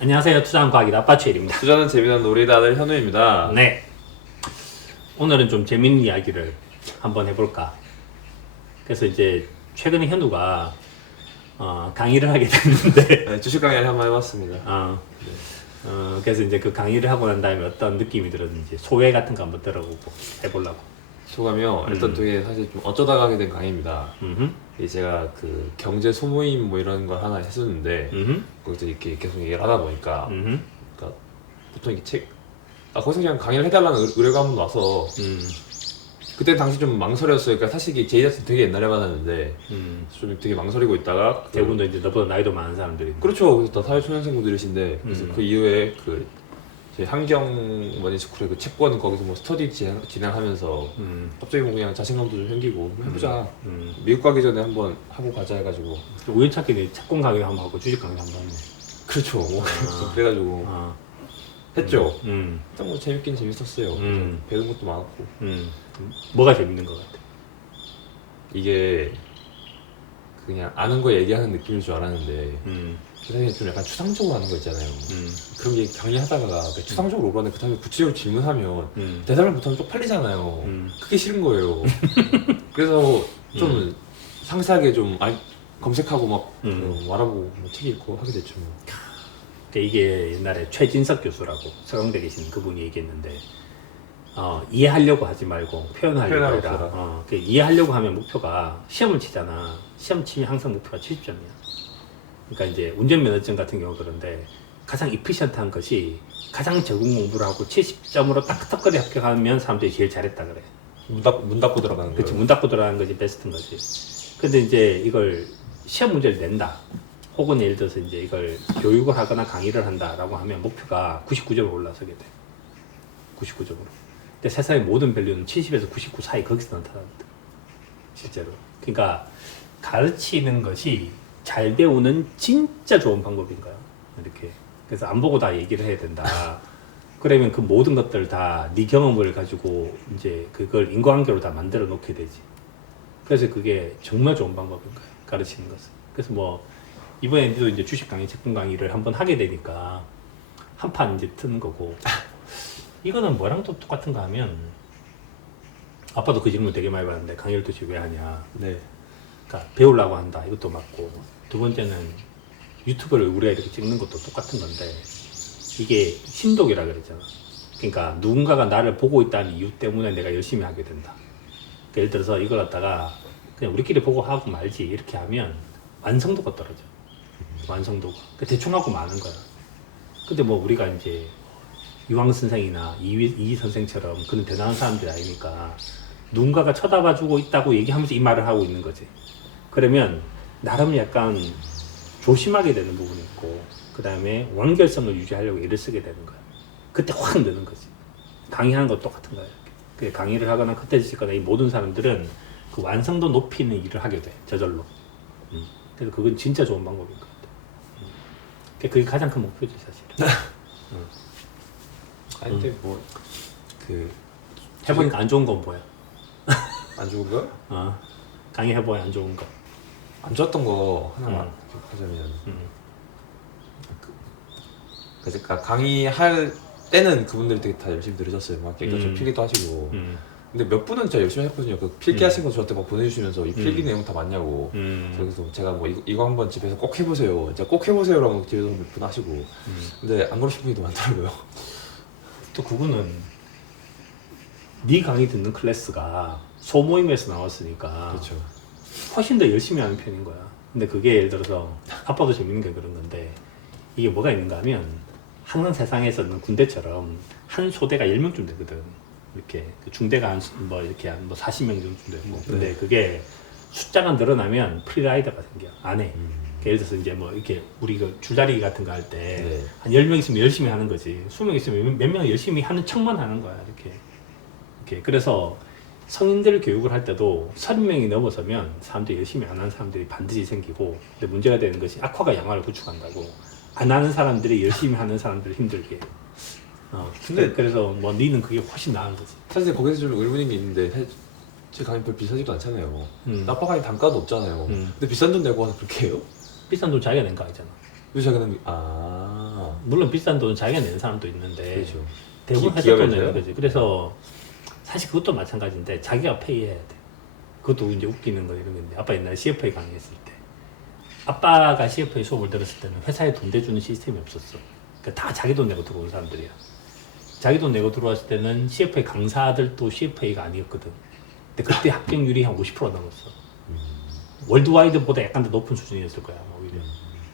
안녕하세요. 투자한 과학이다 빠추엘입니다. 투자는 재미난 놀이다들 현우입니다. 네. 오늘은 좀 재밌는 이야기를 한번 해볼까. 그래서 이제 최근에 현우가 강의를 하게 됐는데 네, 주식 강의를 한번 해봤습니다. 그래서 이제 그 강의를 하고 난 다음에 어떤 느낌이 들었는지 소회 같은 거 한번 들어보고 해보려고. 소감이요. 일단 되게 사실 좀 어쩌다가 하게 된 강의입니다. 제가 그 경제 소모임 뭐 이런 걸 하나 했었는데 거기서 이렇게 계속 얘기를 하다 보니까 그러니까 보통 이렇게 거기서 그냥 강의를 해달라는 의뢰가 한 번 와서 그때 당시 좀 망설였어요. 그러니까 사실 이게 제이자스 되게 옛날에 받았는데 좀 되게 망설이고 있다가 대부분도 이제 너보다 나이도 많은 사람들이. 그렇죠. 그래서 다 사회초년생분들이신데 그래서 그 이후에 그 제 한경 머니스쿨의 그 채권 거기서 뭐 스터디 진행하면서 갑자기 뭐 그냥 자신감도 좀 생기고 해보자. 미국 가기 전에 한번 하고 가자 해가지고 우연찮게 채권 강의 한번 하고 주식 강의 한번 했네. 그렇죠. 뭐 그래가지고 했죠. 일단 뭐 재밌긴 재밌었어요. 배운 것도 많았고 뭐가 재밌는 것 같아? 이게 그냥 아는 거 얘기하는 느낌일 줄 알았는데 사실 좀 약간 추상적으로 하는 거 있잖아요. 그런 게 강의하다가 추상적으로 오버하는데 그 다음에 구체적으로 질문하면 대답을 못하면 쪽팔리잖아요. 그게 싫은 거예요. 그래서 좀 상세하게 좀 검색하고 막 알아보고 뭐 책 읽고 하게 됐죠. 뭐. 그러니까 이게 옛날에 최진석 교수라고 서강대 계신 그분이 얘기했는데 이해하려고 하지 말고 표현하려고 해라. 그러니까 이해하려고 하면 목표가 시험을 치잖아. 시험 치면 항상 목표가 70점이야. 그러니까 이제 운전면허증 같은 경우 그런데 가장 이피션트한 것이 가장 적은 공부를 하고 70점으로 딱딱거리 합격하면 사람들이 제일 잘했다 그래. 문 닫고 들어가는 그렇지, 거예요. 문 닫고 들어가는 것이 베스트인 거지. 근데 이제 이걸 시험 문제를 낸다. 혹은 예를 들어서 이제 이걸 교육을 하거나 강의를 한다라고 하면 목표가 99점으로 올라서게 돼. 99점으로. 근데 세상의 모든 밸류는 70에서 99 사이 거기서 나타난다. 실제로. 그러니까 가르치는 것이 잘 배우는 진짜 좋은 방법인 거야. 이렇게. 그래서 안 보고 다 얘기를 해야 된다. 그러면 그 모든 것들 다 네 경험을 가지고 이제 그걸 인과관계로 다 만들어 놓게 되지. 그래서 그게 정말 좋은 방법인 거야. 가르치는 것은. 그래서 뭐 이번에도 이제 주식 강의, 채권 강의를 한번 하게 되니까 한 판 이제 트는 거고. 이거는 뭐랑 또 똑같은가 하면 아빠도 그 질문 되게 많이 받는데 강의를 도대체 왜 하냐. 네. 그러니까 배우려고 한다. 이것도 맞고. 두 번째는 유튜브를 우리가 이렇게 찍는 것도 똑같은 건데 이게 심독이라 그랬잖아. 그러니까 누군가가 나를 보고 있다는 이유 때문에 내가 열심히 하게 된다. 그러니까 예를 들어서 이걸 갖다가 그냥 우리끼리 보고 하고 말지 이렇게 하면 완성도가 떨어져. 완성도가. 그러니까 대충 하고 마는 거야. 근데 뭐 우리가 이제 유황 선생이나 이 선생처럼 그런 대단한 사람들이 아니니까 누군가가 쳐다봐주고 있다고 얘기하면서 이 말을 하고 있는 거지. 그러면 나름 약간 조심하게 되는 부분이 있고 그 다음에 완결성을 유지하려고 애를 쓰게 되는 거야. 그때 확 느는 거지. 강의하는 것도 똑같은 거야. 이렇게. 강의를 하거나 컨텐츠 찍거나 이 모든 사람들은 그 완성도 높이는 일을 하게 돼. 저절로. 그래서 그건 진짜 좋은 방법인 것 같아. 그게 가장 큰 목표지 사실. 아니 근데 뭐 그 해보니까 안 좋은 건 뭐야? 안 좋은 거? 강의 해보야 안 좋은 거. 안 좋았던 거 하나만 하자면 그러니까 강의할 때는 그분들이 되게 다 열심히 들으셨어요. 막 좀 필기도 하시고. 근데 몇 분은 진짜 열심히 하셨거든요. 그 필기 하신 거 저한테 막 보내주시면서 이 필기 내용 다 맞냐고. 그래서 제가 뭐 이거 한번 집에서 꼭 해보세요. 진짜 꼭 해보세요라고 집에서 몇 분 하시고. 근데 안 그러신 분이 많더라고요. 또 그거는 네 강의 듣는 클래스가 소모임에서 나왔으니까 그렇죠. 훨씬 더 열심히 하는 편인 거야. 근데 그게 예를 들어서 아빠도 재밌는 게 그런 건데 이게 뭐가 있는가 하면 항상 세상에서는 군대처럼 한 소대가 10명쯤 되거든. 이렇게 중대가 뭐 이렇게 한 뭐 40명 정도 되고. 근데 그게 숫자가 늘어나면 프리라이더가 생겨. 안에. 예를 들어서 이제 뭐 이렇게 우리 그 줄다리기 같은 거 할 때 한 10명 있으면 열심히 하는 거지. 20명 있으면 몇 명 열심히 하는 척만 하는 거야. 이렇게. 그래서 성인들 교육을 할 때도 30명이 넘어서면 사람들이 열심히 안 하는 사람들이 반드시 생기고, 근데 문제가 되는 것이 악화가 양화를 구축한다고. 안 하는 사람들이 열심히 하는 사람들을 힘들게 해. 근데 그래서 뭐 니는 그게 훨씬 나은 거지. 사실 거기서 좀 의문인 게 있는데 사실 제 강의 별 비싸지도 않잖아요. 아빠 강의 단가도 없잖아요. 근데 비싼 돈 내고 와서 그렇게 해요? 비싼 돈 자기가 낸 거 아니잖아. 그래서 자기는 물론 비싼 돈은 자기가 내는 사람도 있는데 그렇죠. 대부분 회사 돈 기업에서요? 내는 거지. 그래서 사실 그것도 마찬가지인데 자기가 페이해야 돼. 그것도 이제 웃기는 거 이런 건데 아빠 옛날에 CFA 강의했을 때 아빠가 CFA 수업을 들었을 때는 회사에 돈 대주는 시스템이 없었어. 그러니까 다 자기 돈 내고 들어온 사람들이야. 자기 돈 내고 들어왔을 때는 CFA 강사들도 CFA가 아니었거든. 근데 그때 합격률이 한 50% 넘었어. 월드와이드보다 약간 더 높은 수준이었을 거야, 오히려.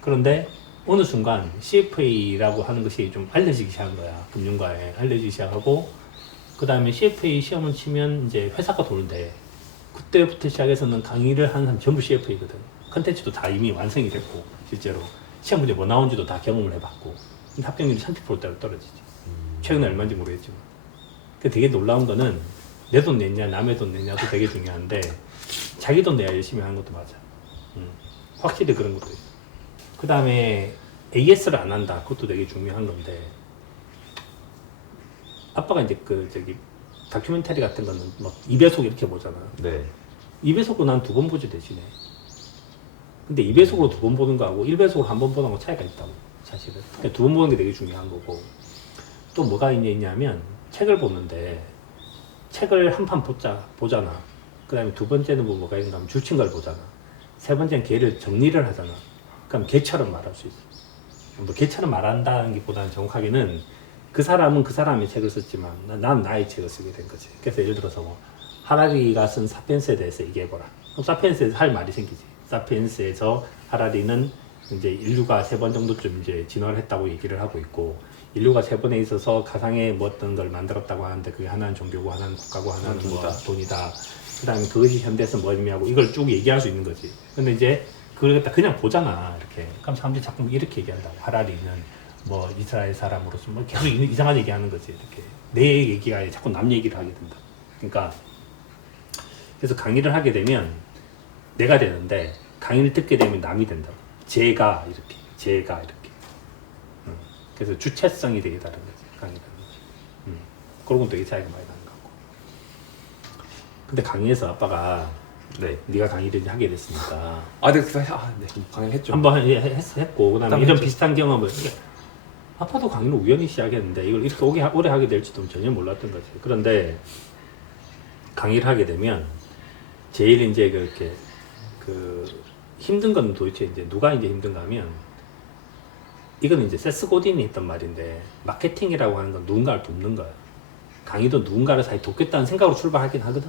그런데 어느 순간 CFA라고 하는 것이 좀 알려지기 시작한 거야. 금융가에 알려지기 시작하고, 그 다음에 CFA 시험을 치면 이제 회사가 돈을 내. 그때부터 시작해서는 강의를 하는 사람 전부 CFA거든. 컨텐츠도 다 이미 완성이 됐고, 실제로. 시험 문제 뭐 나온지도 다 경험을 해봤고. 근데 합격률이 30%대로 떨어지지. 최근에 얼마인지 모르겠지만. 그 되게 놀라운 거는 내 돈 냈냐, 남의 돈 냈냐도 되게 중요한데, 자기 돈 내야 열심히 하는 것도 맞아. 확실히 그런 것도 있어. 그 다음에 AS를 안 한다. 그것도 되게 중요한 건데, 아빠가 이제 다큐멘터리 같은 거는 막 2배속 이렇게 보잖아. 네. 2배속으로 난 2번 보지 대신에. 근데 2배속으로 2번 보는 거하고 1배속으로 1번 보는 거 차이가 있다고, 사실은. 그러니까 2번 보는 게 되게 중요한 거고. 또 뭐가 있냐면, 책을 보는데, 책을 한 판 보잖아. 그 다음에 두 번째는 뭐가 있는가 하면 줄친 걸 보잖아. 세 번째는 걔를 정리를 하잖아. 그럼 걔처럼 말할 수 있어. 뭐 걔처럼 말한다는 게 보다는 정확하게는 그 사람은 그 사람의 책을 썼지만 난 나의 책을 쓰게 된 거지. 그래서 예를 들어서 뭐 하라리가 쓴 사피엔스에 대해서 얘기해보라. 그럼 사피엔스에서 할 말이 생기지. 사피엔스에서 하라리는 이제 인류가 3번 정도쯤 이제 진화를 했다고 얘기를 하고 있고, 인류가 3번에 있어서 가상의 뭐 어떤 걸 만들었다고 하는데 그게 하나는 종교고 하나는 국가고 하나는 돈이다. 그 다음에 그것이 현대에서 뭐 의미하고 이걸 쭉 얘기할 수 있는 거지. 근데 이제 그걸 그냥 보잖아. 이렇게. 그럼 사람들이 자꾸 이렇게 얘기한다고. 하라리는 뭐 이스라엘 사람으로서 뭐 계속 이상한 얘기하는 거지. 이렇게. 내 얘기가 아니라 자꾸 남 얘기를 하게 된다. 그러니까 그래서 강의를 하게 되면 내가 되는데 강의를 듣게 되면 남이 된다고. 제가 이렇게. 그래서 주체성이 되게 다른 거지, 강의라는 거. 그런 건 되게 차이가 많이 나는 것 같고. 근데 강의에서 아빠가 네. 네가 강의를 하게 됐으니까 네, 강의를 했죠. 한번 했고, 그 다음에 이런 했죠. 비슷한 경험을 아빠도 강의를 우연히 시작했는데 이걸 이렇게 오래 하게 될지도 전혀 몰랐던 거지. 그런데 강의를 하게 되면 제일 이제 그렇게 힘든 건 도대체 이제 누가 이제 힘든가 하면, 이거는 이제 세스 고딘이 했던 말인데, 마케팅이라고 하는 건 누군가를 돕는 거야. 강의도 누군가를 사실 돕겠다는 생각으로 출발하긴 하거든.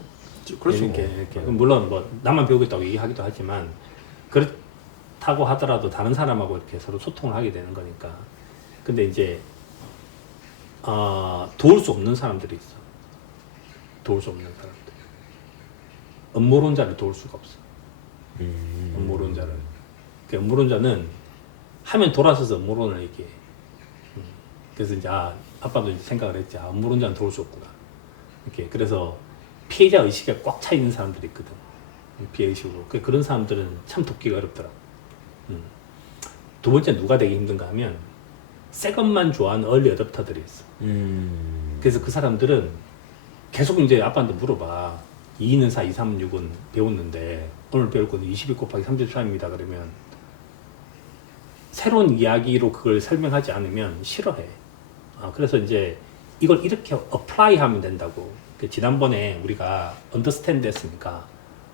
그렇죠. 이렇게. 물론 뭐 나만 배우겠다고 얘기하기도 하지만, 그렇다고 하더라도 다른 사람하고 이렇게 서로 소통을 하게 되는 거니까. 근데 이제 도울 수 없는 사람들이 있어. 도울 수 없는 사람들. 음모론자를 도울 수가 없어. 음모론자를. 그 음모론자는 하면 돌아서서 음모론을 얘기해. 그래서 이제 아빠도 이제 생각을 했지. 음모론자는 도울 수 없구나. 이렇게. 그래서 피해자 의식에 꽉 차 있는 사람들이 있거든. 피해 의식으로. 그런 사람들은 참 돕기가 어렵더라. 두 번째 누가 되게 힘든가 하면 새 것만 좋아하는 얼리 어댑터들이 있어. 그래서 그 사람들은 계속 이제 아빠한테 물어봐. 2는 4, 2, 3은 6은 배웠는데 오늘 배울 건 21 곱하기 33입니다. 그러면 새로운 이야기로 그걸 설명하지 않으면 싫어해. 그래서 이제 이걸 이렇게 apply 하면 된다고. 지난번에 우리가 understand 했으니까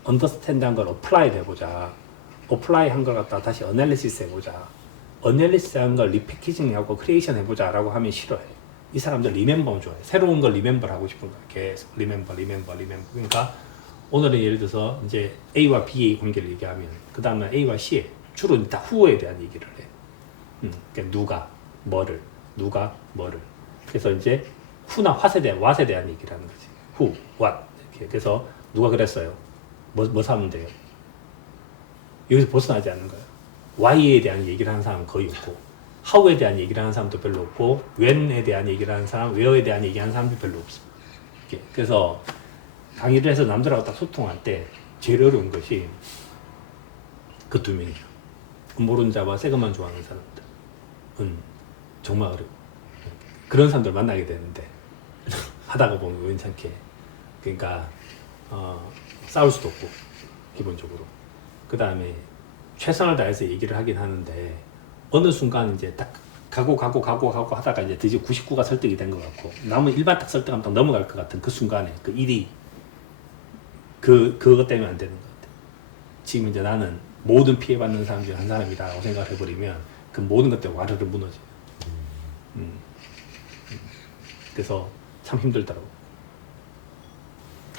understand 한 걸 apply 해보자. apply 한 걸 갖다가 다시 analysis 해보자. analysis 한 걸 리패키징 하고 creation 해보자 라고 하면 싫어해. 이 사람들 remember만 좋아해. 새로운 걸 remember 하고 싶은 거야. 계속 remember. 그러니까 오늘은 예를 들어서 이제 A와 B의 관계를 얘기하면 그 다음에 A와 C의 주로 다 후에 대한 얘기를 해. 그러니까 누가 뭐를. 그래서 이제 who나 what에 대한 얘기를 하는 거지. who, what 이렇게. 그래서 누가 그랬어요. 뭐 사면 돼요. 여기서 벗어나지 않는 거예요. why에 대한 얘기를 하는 사람은 거의 없고, how에 대한 얘기를 하는 사람도 별로 없고, when에 대한 얘기를 하는 사람, where에 대한 얘기하는 사람도 별로 없어. 이렇게. 그래서 강의를 해서 남들하고 딱 소통할 때 제일 어려운 것이 그 두 명이야. 음모론자와 새 것만 좋아하는 사람들은 정말 어려워. 그런 사람들 만나게 되는데 하다가 보면 우연찮게, 그러니까 싸울 수도 없고 기본적으로. 그 다음에 최선을 다해서 얘기를 하긴 하는데 어느 순간 이제 딱 가고 하다가 이제 드디어 99가 설득이 된 것 같고 남은 일반 딱 설득하면 딱 넘어갈 것 같은 그 순간에 그 일이 그것 때문에 안 되는 것 같아. 지금 이제 나는 모든 피해받는 사람 중에 한 사람이라고 생각을 해버리면 그 모든 것들이 와르르 무너져. 그래서 참 힘들더라고.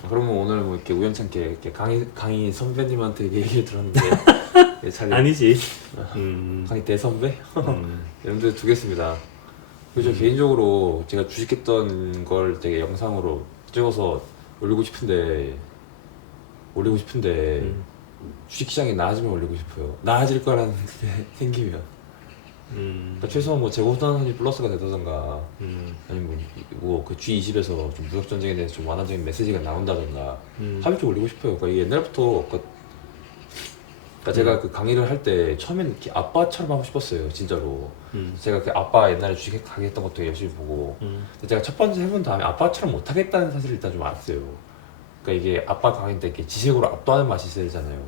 그러면 오늘 뭐 이렇게 우연찮게 이렇게 강희 선배님한테 얘기를 들었는데 예, 잘 아니지. 강희 대선배 여러분들 두겠습니다. 그리고 저 개인적으로 제가 주식했던 걸 되게 영상으로 찍어서 올리고 싶은데 주식시장이 나아지면 올리고 싶어요. 나아질 거라는 게 생기면. 그러니까 최소한 뭐 재고순환이 플러스가 되다던가 아니면 뭐그 G20에서 좀 무역 전쟁에 대해서 좀 완화적인 메시지가 나온다던가 하면 좀 올리고 싶어요. 그러니까 이게 옛날부터 그러니까 제가 그 강의를 할 때 처음에는 이렇게 아빠처럼 하고 싶었어요, 진짜로. 제가 그 아빠 옛날에 주식 강의했던 것도 열심히 보고. 근데 제가 첫 번째 해본 다음에 아빠처럼 못 하겠다는 사실을 일단 좀 알았어요. 그러니까 이게 아빠 강의인데 이렇게 지식으로 압도하는 맛이 있어야 되잖아요.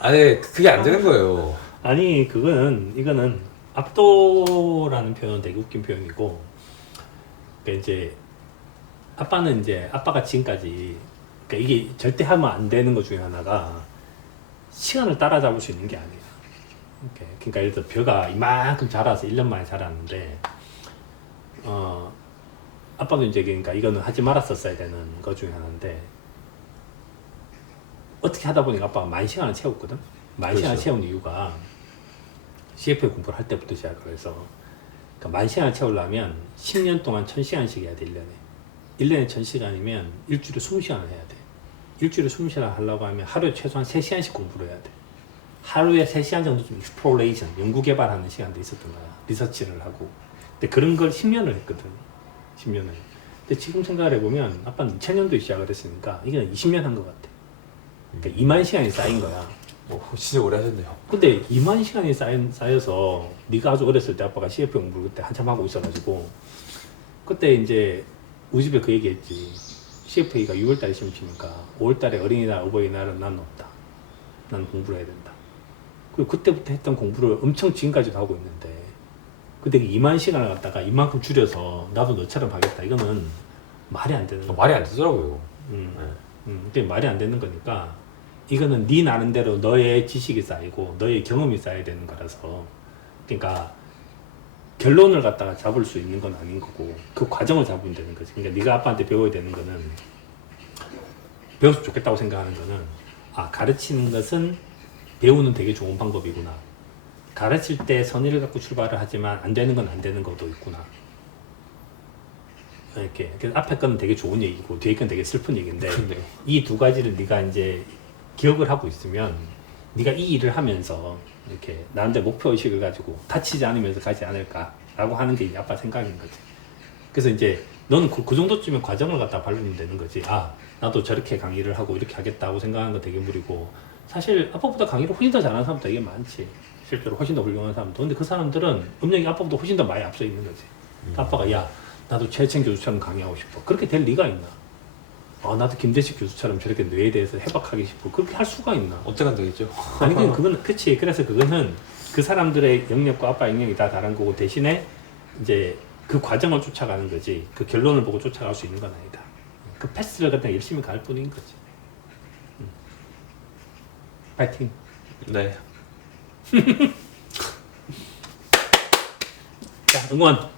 아니 그게 안 되는 거예요. 아니 이거는 압도라는 표현은 되게 웃긴 표현이고, 그러니까 이제 아빠는 이제 아빠가 지금까지 그러니까 이게 절대 하면 안 되는 것 중에 하나가 시간을 따라잡을 수 있는 게 아니에요. 그러니까 예를 들어 벼가 이만큼 자라서 1년 만에 자랐는데 아빠도 이제 그러니까 이거는 하지 말았었어야 되는 것 중에 하나인데 어떻게 하다 보니까 아빠가 만 시간을 채웠거든. 만 시간을 채운 이유가 CFA 공부를 할 때부터 시작을 해서 그러니까 만 시간을 채우려면 10년 동안 1000시간씩 해야 돼. 1년에 1000시간이면 일주일에 20시간을 해야 돼. 일주일에 20시간 하려고 하면 하루에 최소한 3시간씩 공부를 해야 돼. 하루에 3시간 정도 좀 익스플로레이션, 연구개발하는 시간도 있었던 거야. 리서치를 하고. 근데 그런 걸 10년을 했거든. 10년을. 근데 지금 생각을 해보면 아빠는 2000년도에 시작을 했으니까 이게 20년 한 것 같아. 그러니까 2만 시간이 쌓인 거야. 진짜 오래 하셨네요. 근데 2만 시간이 쌓여서 네가 아주 어렸을 때 아빠가 CF 공부를 그때 한참 하고 있어가지고 그때 이제 우리 집에 그 얘기했지. CFA가 6월달에 시험 치니까 5월달에 어린이날, 어버이날은 난 없다. 난 공부를 해야 된다. 그리고 그때부터 했던 공부를 엄청 지금까지도 하고 있는데 근데 2만 시간을 갖다가 이만큼 줄여서 나도 너처럼 하겠다. 이거는 말이 안 되는 거야. 말이 안 되더라고요. 그게 말이 안 되는 거니까 이거는 네 나름대로 너의 지식이 쌓이고 너의 경험이 쌓여야 되는 거라서 그러니까 결론을 갖다가 잡을 수 있는 건 아닌 거고 그 과정을 잡으면 되는 거지. 그러니까 네가 아빠한테 배워야 되는 거는 배웠으면 좋겠다고 생각하는 거는 가르치는 것은 배우는 되게 좋은 방법이구나. 가르칠 때 선의를 갖고 출발을 하지만 안 되는 건 안 되는 것도 있구나. 이렇게 그래서 앞에 건 되게 좋은 얘기고 뒤에 건 되게 슬픈 얘기인데 이 두 가지를 네가 이제 기억을 하고 있으면 네가 이 일을 하면서 이렇게 나름대로 목표의식을 가지고 다치지 않으면서 가지 않을까라고 하는 게 이제 아빠 생각인 거지. 그래서 이제 너는 그 정도쯤의 과정을 갖다 밟으면 되는 거지. 나도 저렇게 강의를 하고 이렇게 하겠다고 생각하는 거 되게 무리고 사실 아빠보다 강의를 훨씬 더 잘하는 사람 되게 많지. 실제로 훨씬 더 훌륭한 사람도. 근데 그 사람들은 음력이 아빠보다 훨씬 더 많이 앞서 있는 거지. 아빠가 나도 최혜천 교수처럼 강의하고 싶어. 그렇게 될 리가 있나? 나도 김대식 교수처럼 저렇게 뇌에 대해서 해박하기 싶어. 그렇게 할 수가 있나? 어떻게 안 되겠죠? 아니, 그건, 그치. 그래서 그거는 그 사람들의 영역과 아빠 영역이 다 다른 거고 대신에 이제 그 과정을 쫓아가는 거지. 그 결론을 보고 쫓아갈 수 있는 건 아니다. 그 패스를 갖다 열심히 갈 뿐인 거지. 파이팅. 네. 자, 응원.